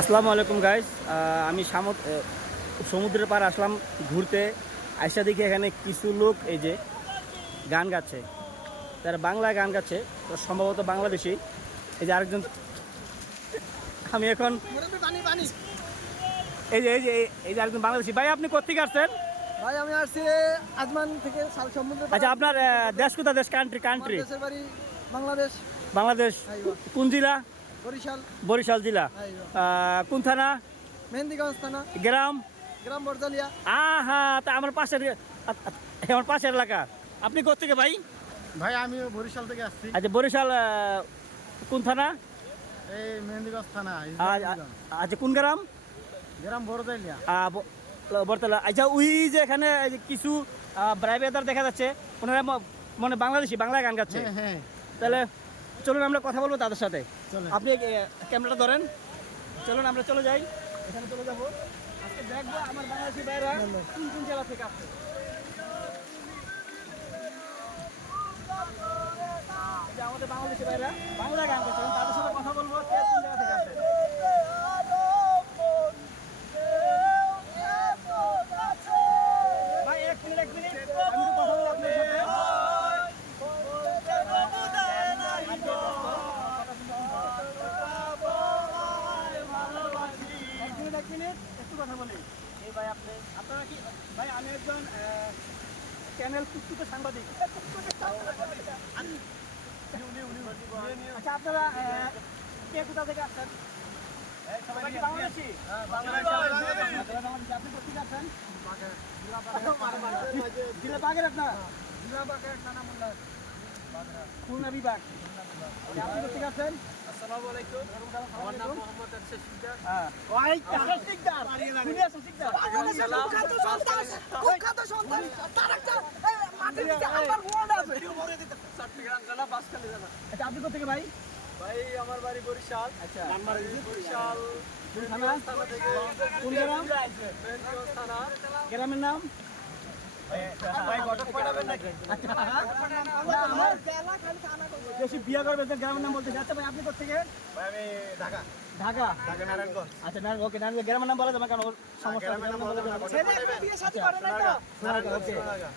আসসালামু আলাইকুম গাইজ আমি সামুদ সমুদ্রের পার আসলাম ঘুরতে। আইসা দেখি এখানে কিছু লোক এই যে গান গাচ্ছে। তারা বাংলায় গান গাচ্ছে তো সম্ভবত বাংলাদেশি। এই যে আরেকজন আমি এখন এই যে এই যে এই- এই যে আরেকজন বাংলাদেশি। ভাই আপনি কোথেকে আসছেন? ভাই আমি আসছি আজমান থেকে সমুদ্র আচ্ছা আপনার দেশ কোথা দেশ কান্ট্রি কান্ট্রি বাংলাদেশ। বাংলাদেশ। কোন জেলা? বরিশাল। বরিশাল জেলা। কোন থানা? মেহেন্দিগঞ্জ থানা। গ্রাম? গ্রাম বরজালিয়া। আহা তা আমার পাশের আমার পাশের এলাকা। আপনি কোথেকে ভাই? ভাই আমি বরিশাল থেকে আসছি। আচ্ছা বরিশাল কোন থানা? এই মেহেন্দিগঞ্জ থানা আচ্ছা কোন গ্রাম? গ্রাম বড়দাইলিয়া আহ, ব- বরতলা। আচ্ছা ওই যে এখানে কিছু ব্রাইবেদার দেখা যাচ্ছে। ওনারা মানে বাংলাদেশি বাংলায় গান গাচ্ছে। হ্যাঁ হ্যাঁ। তাহলে চলুন আমরা কথা বলব তাদের সাথে। আপনি ক্যামেরাটা ধরেন। চলুন আমরা চলে যাই। এখানে চলে যাব। আজকে দেখব আমার বাংলাদেশি বাইরা কোন কোন জেলা থেকে আসছে। আমাদের বাংলাদেশি বাইরা বাংলা গান করছেন তাদের সাথে কথা বলব কে কোন জায়গা থেকে আসছে ভাই এক মিনিট এক মিনিট আমি তো কথা বলব আপনার সাথে এক মিনিট এক মিনিট একটু কথা বলি এই ভাই আপনি আপনারা কি ভাই আমি একজন চ্যানেল পুস্তুত সাংবাদিক। আচ্ছা আপনারা কে কোথা থেকে আসছেন? সবাই কি বাংলাদেশি? আচ্ছা, বাংলাদেশি। আপনি কোথেকে খুলনা বিভাগ। আপনি কোথেকে আসছেন? আমার নাম মোহাম্মদ আরশাদ শিকদার। ওই কাকা শিকদার। দুনিয়া শিকদার। চট্টগ্রাম জেলা বাসখালী জেলা আচ্ছা আপনি কোথেকে ভাই? ভাই আমার বাড়ি বরিশাল। আচ্ছা। বরিশাল। থানা? গ্রামের নাম? ভাই ঘটক বেশি বিয়ে করবে গ্রামের নাম বলতে আচ্ছা ভাই আপনি কোথেকে আমি ঢাকা। ঢাকা? ঢাকা নারায়ণগঞ্জ। আচ্ছা না ওকে না গ্রামের নাম বলা যাবে কারণ ওর সমস্যা গ্রামের নাম বলা যাবে না। Sonargaon okay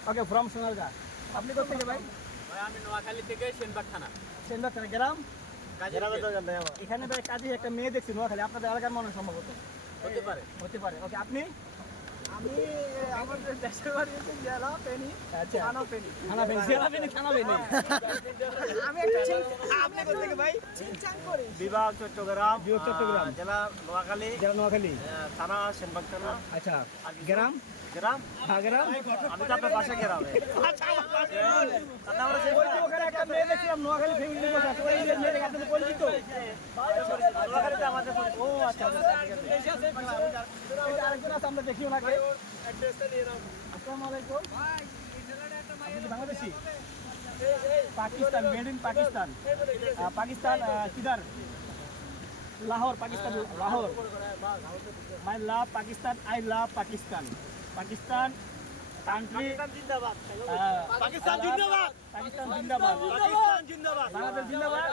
okay. From Sonargaon. আপনি কোথেকে ভাই? ভাই আমি নোয়াখালী থেকে সেনবাগ থানা। সেন্দার থেকে গ্রাম? গ্রামে তো জানতে হবে এখানে ভাই কাজে একটা মেয়ে দেখছি নোয়াখালী আপনাদের এলাকার সম্ভবত। হতে পারে। হতে পারে ওকে আপনি? আমি আমাদের দেশের বাড়ি জেলা পেনি আচ্ছা। থানা পেনি খানা বেনি জেলা বেনি খানা বেনি আমি একটা আপনি কোথেকে ভাই? বিভাগ চট্টগ্রাম বিভাগ চট্টগ্রাম। জেলা নোয়াখালী। জেলা নোয়াখালী। থানা সেনবাগ থানা। আচ্ছা গ্রাম? গ্রাম। হ্যাঁ গ্রাম। আমি তো আপনার বাসা নোয়াখালী ফ্যামিলি পরিচিত আমাদের ও আচ্ছা আমরা দেখি ওনাকে। আসসালামু আলাইকুম। Bangladeshi? Pakistan made in Pakistan. Pakistan কিধার Lahore Pakistan Lahore. My love Pakistan I love Pakistan. Pakistan country Pakistan জিন্দাবাদ পাকিস্তান জিন্দাবাদ। পাকিস্তান জিন্দাবাদ। বাংলাদেশ জিন্দাবাদ।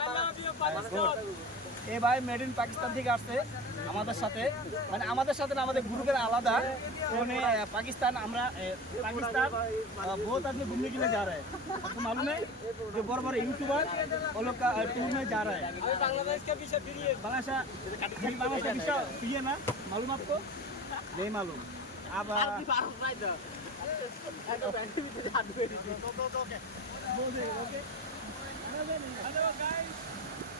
এ ভাই মেড ইন পাকিস্তান থেকে আসছে আমাদের সাথে মানে আমাদের সাথে আমাদের গ্রুপের আলাদা উনি পাকিস্তান আমরা পাকিস্তান বহুত আপনি ঘুমনে কিনে যা রে आपको मालूम है जो बड़े बड़े यूट्यूबर वो लोग का टूर में जा रहा है बांग्लादेश का विषय फ्री है बांग्लादेश का विषय फ्री है ना मालूम आपको नहीं मालूम आप ओके